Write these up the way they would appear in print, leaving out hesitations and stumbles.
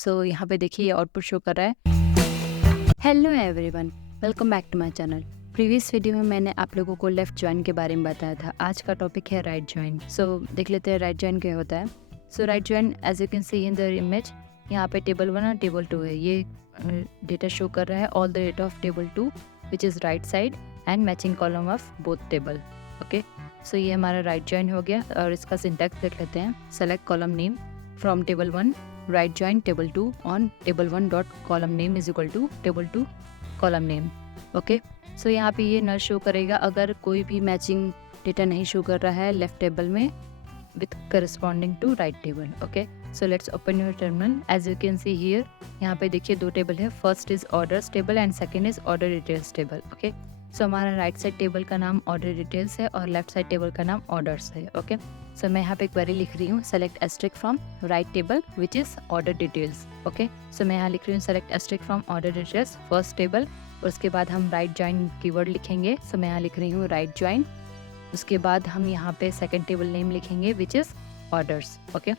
सो यहाँ पे देखिए ये आउटपुट शो कर रहा है। Hello everyone, welcome back to my channel. Previous video में मैंने आप लोगों को लेफ्ट जॉइन के बारे में बताया था। आज का टॉपिक है राइट जॉइन। सो देख लेते हैं राइट जॉइन क्या होता है। So right join as you can see in the image, यहाँ पे टेबल 1 और टेबल 2 है। ये डेटा शो कर रहा है all the data of table 2 which is right side and matching column of both table. Okay, so ये हमारा राइट जॉइन हो गया और इसका सिंटैक्स देख लेते हैं। Select column name from table 1, right join table 2 on table 1 dot column name is equal to table 2 column name. Okay, so यहाँ पे ये नल शो करेगा अगर कोई भी मैचिंग डेटा नहीं शो कर रहा है लेफ्ट टेबल में with corresponding to right table. Okay, so let's open your terminal. As you can see here, यहाँ पे देखिए दो टेबल है, first is orders table and second is order details table. Okay, so हमारा right side table का नाम order details है और लेफ्ट साइड टेबल का नाम ऑर्डर्स है। ओके, सो मैं यहाँ पे क्वेरी लिख रही हूँ, select asterisk from right table which is order details. Okay, so मैं यहाँ लिख रही हूँ select asterisk from order details first table, और उसके बाद हम राइट ज्वाइन कीवर्ड लिखेंगे। सो मैं यहाँ लिख रही हूँ राइट ज्वाइन, उसके बाद हम यहाँ पे सेकंड टेबल नेम लिखेंगे which is orders. Okay,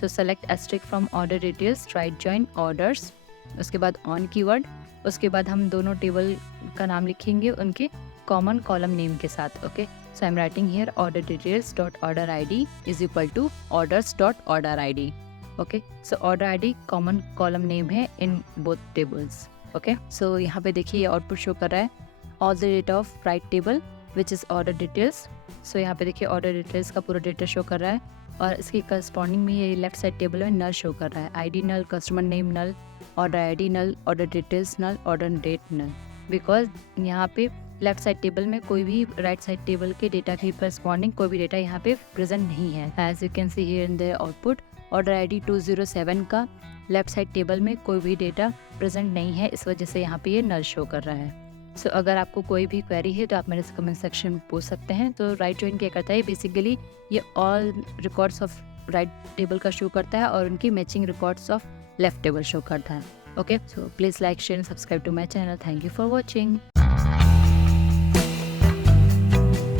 so select asterisk from order details right join orders, उसके बाद ऑन कीवर्ड, उसके बाद हम दोनों टेबल का नाम लिखेंगे उनके कॉमन कॉलम नेम के साथ। Okay, so I am writing here order details dot order ID is equal to orders dot order ID। Okay, so order ID common column name है in both tables. Okay, so यहाँ पे देखिए ये output show कर रहा है all the data of right table which is order details. So यहाँ पे देखिए ऑर्डर डिटेल्स का पूरा डेटा शो कर रहा है और इसकी करस्पॉन्डिंग में ये लेफ्ट साइड टेबल में नल शो कर रहा है। ID null, customer name null, order ID null, order details null, order date null, because यहाँ पे लेफ्ट साइड टेबल में कोई भी राइट साइड टेबल के डेटा की करस्पॉन्डिंग कोई भी डेटा यहाँ पे प्रेजेंट नहीं है। As you can see here in the output, order ID 207 का लेफ्ट साइड टेबल में कोई भी डेटा प्रेजेंट नहीं है, इस वजह से यहाँ पे ये नल शो कर रहा है। सो अगर आपको कोई भी क्वेरी है तो आप मेरे कमेंट सेक्शन में पूछ सकते हैं। तो राइट जॉइन क्या करता है, बेसिकली ये all records of right table का शो करता है और उनकी matching records of left table show करता है। Okay, so please like share and subscribe to my channel. Thank you for watching.